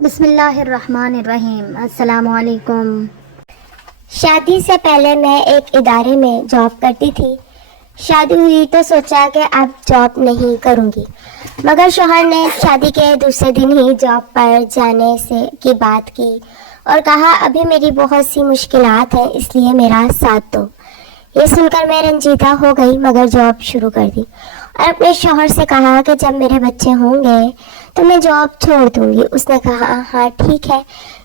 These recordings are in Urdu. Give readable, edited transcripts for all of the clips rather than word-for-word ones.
بسم اللہ الرحمن الرحیم۔ السلام علیکم۔ شادی سے پہلے میں ایک ادارے میں جاب کرتی تھی۔ شادی ہوئی تو سوچا کہ اب جاب نہیں کروں گی، مگر شوہر نے شادی کے دوسرے دن ہی جاب پر جانے کی بات کی اور کہا ابھی میری بہت سی مشکلات ہیں، اس لیے میرا ساتھ دو۔ یہ سن کر میں رنجیدہ ہو گئی مگر جاب شروع کر دی اور اپنے شوہر سے کہا کہ جب میرے بچے ہوں گے تو میں جاب چھوڑ دوں گی۔ اس نے کہا ہاں ٹھیک ہے۔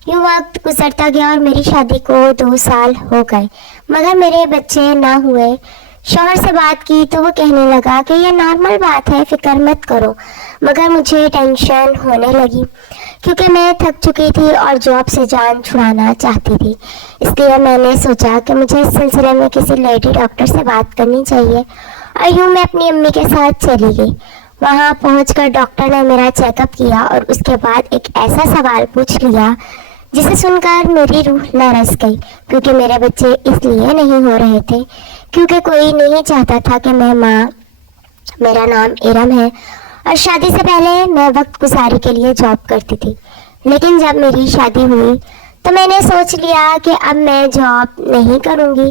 یوں وقت گزرتا گیا اور میری شادی کو 2 سال ہو گئے مگر میرے بچے نہ ہوئے۔ شوہر سے بات کی تو وہ کہنے لگا کہ یہ نارمل بات ہے، فکر مت کرو، مگر مجھے ٹینشن ہونے لگی کیونکہ میں تھک چکی تھی اور جاب سے جان چھڑانا چاہتی تھی۔ اس لیے میں نے سوچا کہ مجھے اس سلسلے میں کسی لیڈی ڈاکٹر سے بات کرنی چاہیے اور یوں میں اپنی امی کے ساتھ چلی گئی۔ وہاں پہنچ کر ڈاکٹر نے میرا چیک اپ کیا اور اس کے بعد ایک ایسا سوال پوچھ لیا جسے سن کر میری روح لرز گئی، کیونکہ میرے بچے اس لیے نہیں ہو رہے تھے کیونکہ کوئی نہیں چاہتا تھا کہ میں ماں۔ میرا نام ارم ہے اور شادی سے پہلے میں وقت گزاری کے لیے جاب کرتی تھی، لیکن جب میری شادی ہوئی تو میں نے سوچ لیا کہ اب میں جاب نہیں کروں گی۔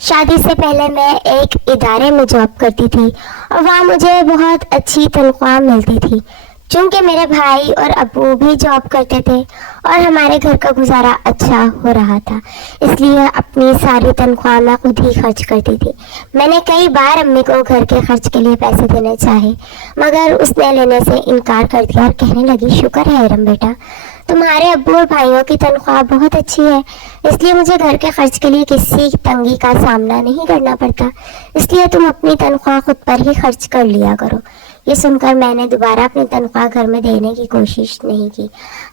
شادی سے پہلے میں ایک ادارے میں جاب کرتی تھی اور وہاں مجھے بہت اچھی تنخواہ ملتی تھی، چونکہ میرے بھائی اور ابو بھی جاب کرتے تھے اور ہمارے گھر کا گزارا اچھا ہو رہا تھا، اس لیے اپنی ساری تنخواہ میں خود ہی خرچ کرتی تھی۔ میں نے کئی بار امی کو گھر کے خرچ کے لیے پیسے دینے چاہے مگر اس نے لینے سے انکار کر دیا اور کہنے لگی شکر ہے ارم بیٹا، تمہارے ابو اور بھائیوں کی تنخواہ بہت اچھی ہے، اس لیے مجھے گھر کے خرچ کے لیے کسی تنگی کا سامنا نہیں کرنا پڑتا، اس لیے تم اپنی تنخواہ خود پر ہی خرچ کر لیا کرو۔ یہ سن کر میں نے دوبارہ اپنی تنخواہ گھر میں دینے کی کوشش نہیں کی۔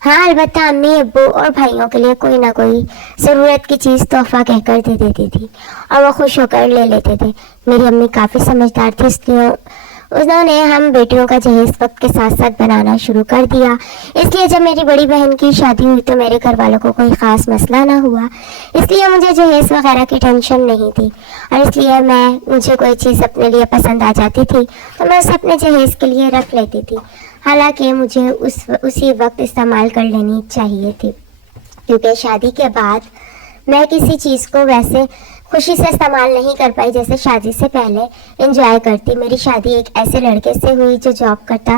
ہاں البتہ امی ابو اور بھائیوں کے لیے کوئی نہ کوئی ضرورت کی چیز تحفہ کہہ کر دے دیتی تھی اور وہ خوش ہو کر لے لیتے تھے۔ میری امی کافی سمجھدار تھی، اس لیے انہوں نے ہم بیٹیوں کا جہیز وقت کے ساتھ ساتھ بنانا شروع کر دیا، اس لیے جب میری بڑی بہن کی شادی ہوئی تو میرے گھر والوں کو کوئی خاص مسئلہ نہ ہوا، اس لیے مجھے جہیز وغیرہ کی ٹینشن نہیں تھی اور اس لیے مجھے کوئی چیز اپنے لیے پسند آ جاتی تھی تو میں اسے اپنے جہیز کے لیے رکھ لیتی تھی، حالانکہ مجھے اسی وقت استعمال کر لینی چاہیے تھی، کیونکہ شادی کے بعد میں کسی چیز کو ویسے خوشی سے استعمال نہیں کر پائی جیسے شادی سے پہلے انجوائے کرتی۔ میری شادی ایک ایسے لڑکے سے ہوئی جو جاب کرتا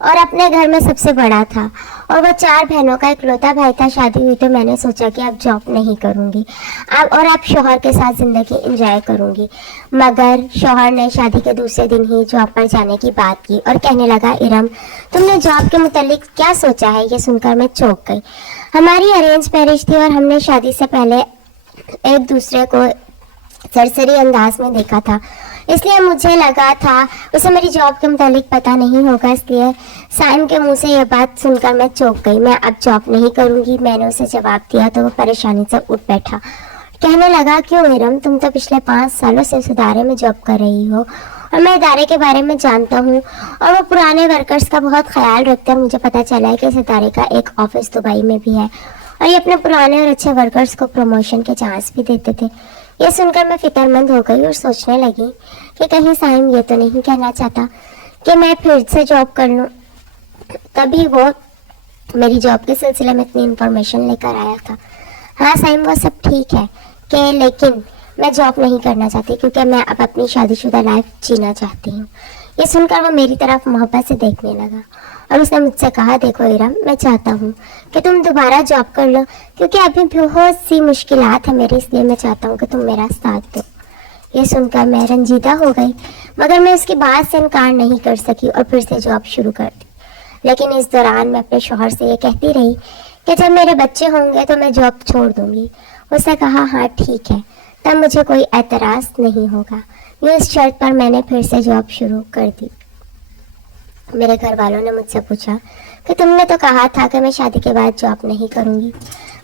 اور اپنے گھر میں سب سے بڑا تھا اور وہ 4 بہنوں کا اکلوتا بھائی تھا۔ شادی ہوئی تو میں نے سوچا کہ اب جاب نہیں کروں گی اور اب شوہر کے ساتھ زندگی انجوائے کروں گی، مگر شوہر نے شادی کے دوسرے دن ہی جاب پر جانے کی بات کی اور کہنے لگا ارم تم نے جاب کے متعلق کیا سوچا ہے؟ یہ سن کر میں چونک گئی۔ ہماری ارینج میرج تھی اور ہم نے شادی سے پہلے ایک دوسرے کو سرسری انداز میں دیکھا تھا، اس لیے مجھے لگا تھا اسے میری جاب کے متعلق پتہ نہیں ہوگا، اس لیے سائم کے منہ سے یہ بات سن کر میں چونک گئی۔ میں اب جاب نہیں کروں گی، میں نے اسے جواب دیا تو وہ پریشانی سے اٹھ بیٹھا، کہنے لگا کیوں ارم، تم تو پچھلے 5 سالوں سے اس ادارے میں جاب کر رہی ہو اور میں ادارے کے بارے میں جانتا ہوں اور وہ پرانے ورکرز کا بہت خیال رکھتے ہیں۔ مجھے پتہ چلا ہے کہ اس ادارے کا ایک آفس دبئی میں بھی ہے اور یہ اپنے پرانے اور اچھے ورکرز کو پروموشن کے چانس بھی دیتے تھے۔ یہ سن کر میں فکر مند ہو گئی اور سوچنے لگی کہ کہیں سائم یہ تو نہیں کہنا چاہتا کہ میں پھر سے جاب کر لوں۔ تبھی وہ میری جاب کے سلسلے میں اتنی انفارمیشن لے کر آیا تھا۔ ہاں سائم وہ سب ٹھیک ہے کہ لیکن میں جاب نہیں کرنا چاہتی کیونکہ میں اب اپنی شادی شدہ لائف جینا چاہتی ہوں۔ یہ سن کر وہ میری طرف محبت سے دیکھنے لگا اور اس نے مجھ سے کہا دیکھو ارم، میں چاہتا ہوں کہ تم دوبارہ جاب کر لو کیونکہ ابھی بہت سی مشکلات ہیں میری، اس لیے میں چاہتا ہوں کہ تم میرا ساتھ دو۔ یہ سن کر میں رنجیدہ ہو گئی مگر میں اس کی بات سے انکار نہیں کر سکی اور پھر سے جاب شروع کر دی، لیکن اس دوران میں اپنے شوہر سے یہ کہتی رہی کہ جب میرے بچے ہوں گے تو میں جاب چھوڑ دوں گی۔ اس نے کہا ہاں ٹھیک ہے، تب مجھے کوئی اعتراض نہیں ہوگا۔ یہ اس شرط پر میں نے پھر سے جاب شروع کر دی۔ میرے گھر والوں نے مجھ سے پوچھا کہ تم نے تو کہا تھا کہ میں شادی کے بعد جاب نہیں کروں گی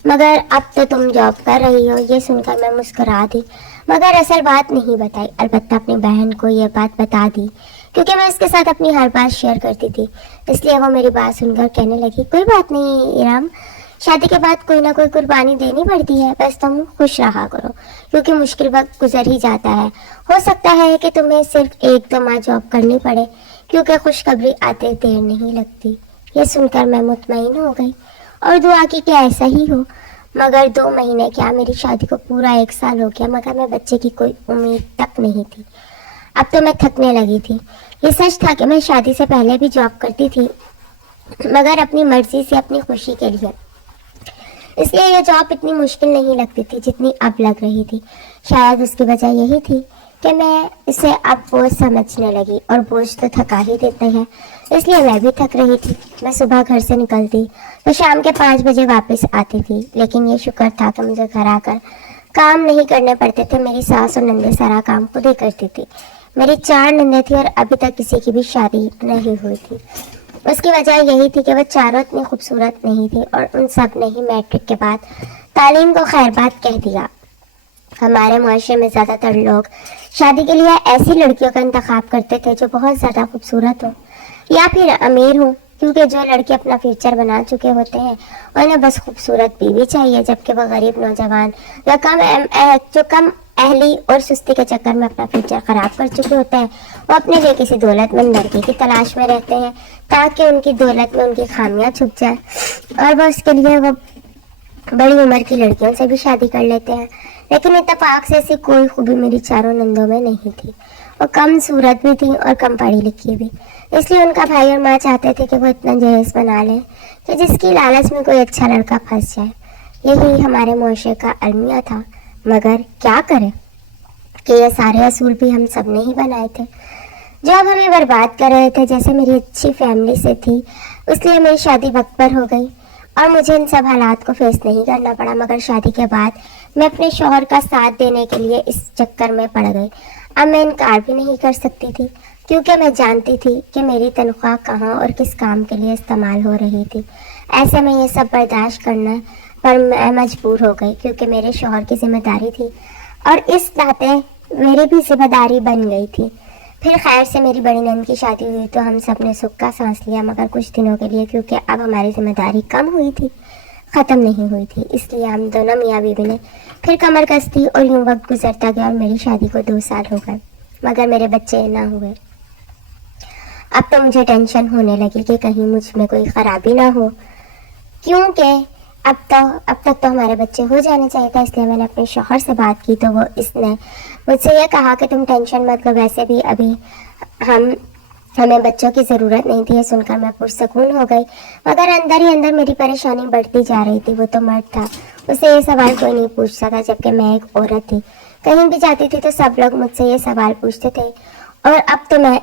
مگر اب تو تم جاب کر رہی ہو۔ یہ سن کر میں مسکرا دی مگر اصل بات نہیں بتائی، البتہ اپنی بہن کو یہ بات بتا دی کیونکہ میں اس کے ساتھ اپنی ہر بات شیئر کرتی تھی، اس لیے وہ میری بات سن کر کہنے لگی کوئی بات نہیں ارم، شادی کے بعد کوئی نہ کوئی قربانی دینی پڑتی ہے، بس تم خوش رہا کرو کیونکہ مشکل وقت گزر ہی جاتا ہے، ہو سکتا ہے کہ تمہیں صرف 1-2 ماہ جاب کرنی پڑے کیونکہ خوشخبری آتے دیر نہیں لگتی۔ یہ سن کر میں مطمئن ہو گئی اور دعا کی کہ ایسا ہی ہو. مگر 2 مہینے کیا میری شادی کو پورا 1 سال ہو گیا مگر میں بچے کی کوئی امید تک نہیں تھی. اب تو میں تھکنے لگی تھی. یہ سچ تھا کہ میں شادی سے پہلے بھی جاب کرتی تھی مگر اپنی مرضی سے اپنی خوشی کے لیے. اس لیے یہ جاب اتنی مشکل نہیں لگتی تھی جتنی اب لگ رہی تھی. شاید اس کی وجہ یہی تھی کہ میں اسے اب بوجھ سمجھنے لگی اور بوجھ تو تھکا ہی دیتے ہیں. اس لیے میں بھی تھک رہی تھی. میں صبح گھر سے نکلتی تو شام کے 5 بجے واپس آتی تھی. لیکن یہ شکر تھا کہ مجھے گھر آ کر کام نہیں کرنے پڑتے تھے. میری ساس اور نندیں سارا کام خود ہی کرتی تھی. میری 4 نندیں تھیں اور ابھی تک کسی کی بھی شادی نہیں ہوئی تھی. اس کی وجہ یہی تھی کہ وہ چاروں اتنی خوبصورت نہیں تھی اور ان سب نے ہی میٹرک کے بعد تعلیم کو خیر بات کہہ دیا. ہمارے معاشرے میں زیادہ تر لوگ شادی کے لیے ایسی لڑکیوں کا انتخاب کرتے تھے جو بہت زیادہ خوبصورت ہو یا پھر امیر ہو، کیونکہ جو لڑکے اپنا فیوچر بنا چکے ہوتے ہیں انہیں بس خوبصورت بیوی چاہیے، جبکہ وہ غریب نوجوان یا کم اہلی اور سستی کے چکر میں اپنا فیوچر خراب کر چکے ہوتے ہیں وہ اپنے لیے کسی دولت مند لڑکی کی تلاش میں رہتے ہیں تاکہ ان کی دولت میں ان کی خامیاں چھپ جائے اور وہ اس کے لیے وہ بڑی عمر کی لڑکیوں سے بھی شادی کر لیتے ہیں. لیکن اتفاق سے ایسی کوئی خوبی میری چاروں نندوں میں نہیں تھی. وہ کم صورت بھی تھی اور کم پڑھی لکھی بھی. اس لیے ان کا بھائی اور ماں چاہتے تھے کہ وہ اتنا جہیز بنا لیں کہ جس کی لالچ میں کوئی اچھا لڑکا پھنس جائے. یہی ہمارے معاشرے کا المیہ تھا. مگر کیا کریں کہ یہ سارے اصول بھی ہم سب نے ہی بنائے تھے جو اب ہمیں برباد کر رہے تھے. جیسے میری اچھی فیملی سے تھی اس لیے میری شادی وقت پر ہو گئی اور مجھے ان سب حالات کو فیس نہیں کرنا پڑا. مگر شادی کے بعد میں اپنے شوہر کا ساتھ دینے کے لیے اس چکر میں پڑ گئی. اب میں انکار بھی نہیں کر سکتی تھی کیونکہ میں جانتی تھی کہ میری تنخواہ کہاں اور کس کام کے لیے استعمال ہو رہی تھی. ایسے میں یہ سب برداشت کرنا پر میں مجبور ہو گئی کیونکہ میرے شوہر کی ذمہ داری تھی اور اس ناطے میری بھی ذمہ داری بن گئی تھی. پھر خیر سے میری بڑی نند کی شادی ہوئی تو ہم سب نے سکھ کا سانس لیا مگر کچھ دنوں کے لیے کیونکہ اب ہماری ذمہ داری کم ہوئی تھی، ختم نہیں ہوئی تھی. اس لیے ہم دونوں میاں بیوی نے پھر کمر کس دی اور یوں وقت گزرتا گیا اور میری شادی کو 2 سال ہو گئے مگر میرے بچے نہ ہوئے. اب تو مجھے ٹینشن ہونے لگی کہ کہیں مجھ میں کوئی خرابی نہ ہو کیونکہ اب تک تو ہمارے بچے ہو جانے چاہیے تھا. اس لیے میں نے اپنے شوہر سے بات کی تو اس نے مجھ سے یہ کہا کہ تم ٹینشن مت لو، ویسے بھی ابھی ہمیں بچوں کی ضرورت نہیں تھی. یہ سن کر میں پرسکون ہو گئی مگر اندر ہی اندر میری پریشانی بڑھتی جا رہی تھی. وہ تو مرد تھا، اسے یہ سوال کوئی نہیں پوچھتا تھا جبکہ میں ایک عورت تھی. کہیں بھی جاتی تھی تو سب لوگ مجھ سے یہ سوال پوچھتے تھے اور اب تو میں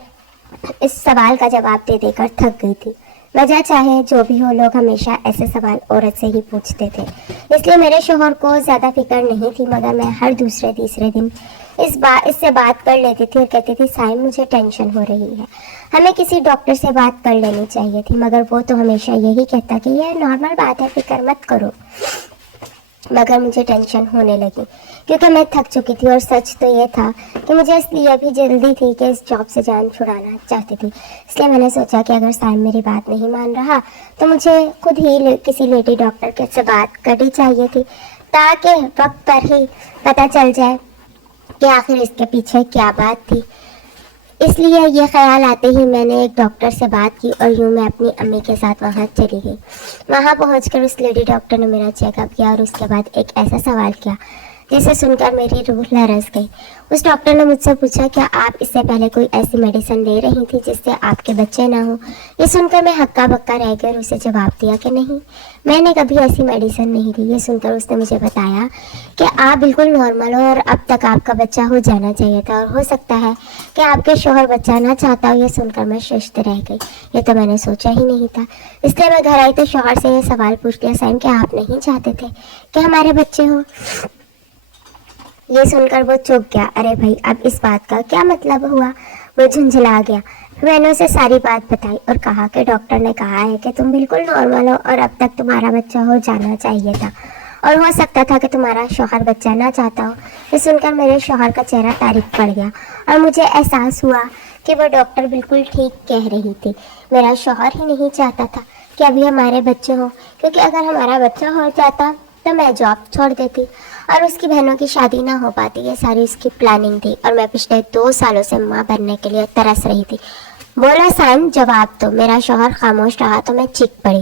اس سوال کا جواب دے کر تھک گئی تھی. وجہ چاہے جو بھی ہو لوگ ہمیشہ ایسے سوال عورت سے ہی پوچھتے تھے. اس لیے میرے شوہر کو زیادہ فکر نہیں تھی مگر میں ہر دوسرے تیسرے دن اس سے بات کر لیتی تھی اور کہتی تھی سائم مجھے ٹینشن ہو رہی ہے، ہمیں کسی ڈاکٹر سے بات کر لینی چاہیے تھی. مگر وہ تو ہمیشہ یہی کہتا کہ یہ نارمل بات ہے، فکر مت کرو. مگر مجھے ٹینشن ہونے لگی کیونکہ میں تھک چکی تھی اور سچ تو یہ تھا کہ مجھے اس لیے بھی جلدی تھی کہ اس جاب سے جان چھڑانا چاہتی تھی. اس لیے میں نے سوچا کہ اگر سائم میری بات نہیں مان رہا تو مجھے خود ہی کسی لیڈی ڈاکٹر سے بات کرنی چاہیے تھی تاکہ وقت پر ہی پتہ چل جائے کہ آخر اس کے پیچھے کیا بات تھی. اس لیے یہ خیال آتے ہی میں نے ایک ڈاکٹر سے بات کی اور یوں میں اپنی امی کے ساتھ وہاں چلی گئی. وہاں پہنچ کر اس لیڈی ڈاکٹر نے میرا چیک اپ کیا اور اس کے بعد ایک ایسا سوال کیا جسے سن کر میری روح لرز گئی. اس ڈاکٹر نے مجھ سے پوچھا کیا آپ اس سے پہلے کوئی ایسی میڈیسن لے رہی تھی جس سے آپ کے بچے نہ ہوں. یہ سن کر میں ہکا بکا رہ گئی اور اسے جواب دیا کہ نہیں، میں نے کبھی ایسی میڈیسن نہیں لی. یہ سن کر اس نے مجھے بتایا کہ آپ بالکل نارمل ہو اور اب تک آپ کا بچہ ہو جانا چاہیے تھا اور ہو سکتا ہے کہ آپ کے شوہر بچہ نہ چاہتا ہو. یہ سن کر میں ششت رہ گئی، یہ تو میں نے سوچا ہی نہیں تھا. اس لیے میں گھر آئی تو شوہر سے یہ سوال پوچھ لیا سائم کہ آپ نہیں چاہتے تھے کہ ہمارے بچے ہوں. یہ سن کر وہ چپ گیا. ارے بھائی اب اس بات کا کیا مطلب ہوا؟ وہ جھنجھلا گیا. میں نے اسے ساری بات بتائی اور کہا کہ ڈاکٹر نے کہا ہے کہ تم بالکل نارمل ہو اور اب تک تمہارا بچہ ہو جانا چاہیے تھا اور ہو سکتا تھا کہ تمہارا شوہر بچہ نہ چاہتا ہو. یہ سن کر میرے شوہر کا چہرہ تاریک پڑ گیا اور مجھے احساس ہوا کہ وہ ڈاکٹر بالکل ٹھیک کہہ رہی تھی. میرا شوہر ہی نہیں چاہتا تھا کہ ابھی ہمارے بچے ہوں، کیونکہ اگر ہمارا بچہ ہو جاتا تو میں جاب چھوڑ دیتی اور اس کی بہنوں کی شادی نہ ہو پاتی. یہ ساری اس کی پلاننگ تھی اور میں پچھلے 2 سالوں سے ماں بننے کے لیے ترس رہی تھی. بولا سائم جواب دو. میرا شوہر خاموش رہا تو میں چیخ پڑی.